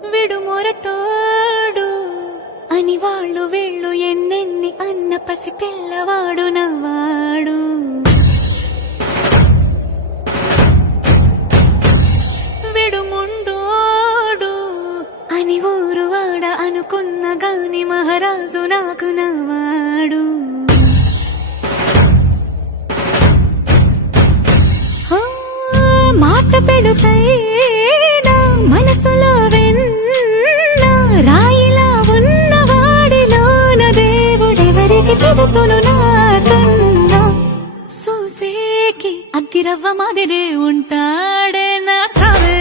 విడు మొరటోడు అని వాళ్ళు వీళ్ళు ఎన్నెన్ని అన్న పసి పిల్లవాడు నవ్వాడు. విడు ముండోడు అని ఊరు వాడ అనుకున్న గాని మహారాజు నాకు నవ్వాడు. మాట పెడుసైనా మనసులో వెన్న రాయిలా ఉన్నవాడిలోన దేవుడెవరికి తెలుసును నాకన్నా. సూసేకి అగ్గిరవ్వ మాదిరే ఉంటాడే నా సావే.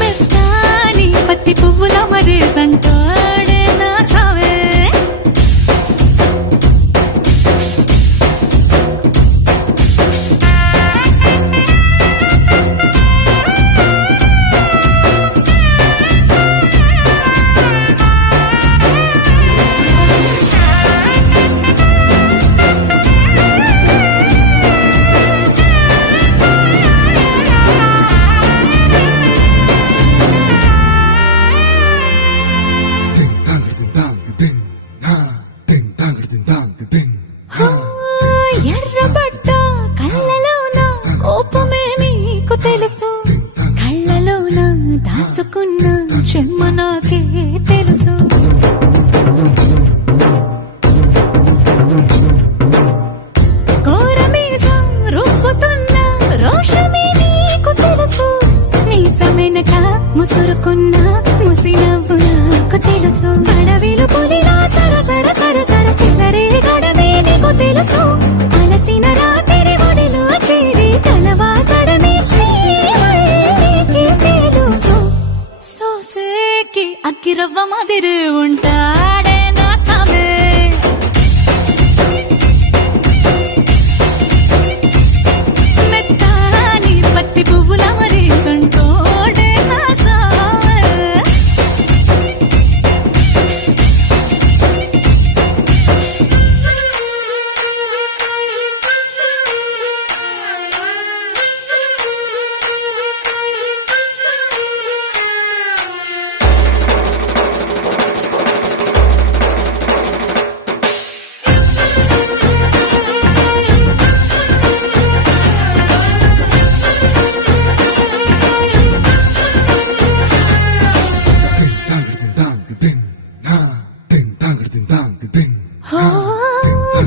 మెత్తాని పత్తి పువ్వుల మరేసంటాడే నా సావే. ఎర్రబడ్డ కళ్ళలోన కోపమే నీకు తెలుసు, కళ్ళలోన దాచుకున్న చెమ్మ నాకే తెలుసు. కోరమీసం రుబ్బుతున్న రోషమే నీకు తెలుసు, మీసమెనక ముసురుకున్న ముసినవ్వు నాకు తెలుసు. అడవిలు పులిలా సరసర సరసర చివరి గడమే నీకు తెలుసు. అలసిన రాత్రి ఒడిలో చేరి కలవాచడమే శ్రీకి తెలుసు. సోసేకి అగ్గిరవ్వ మాదిరి ఉంటాడే నా సామే. మెత్తాని పత్తి పువ్వుల మరేసంటోడే నా సామే.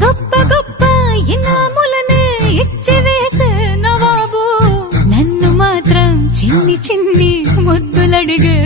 గొప్ప గొప్ప ఇనాములనే ఇచ్చి వేసే నవాబు నన్ను మాత్రం చిన్ని చిన్ని ముద్దులడిగే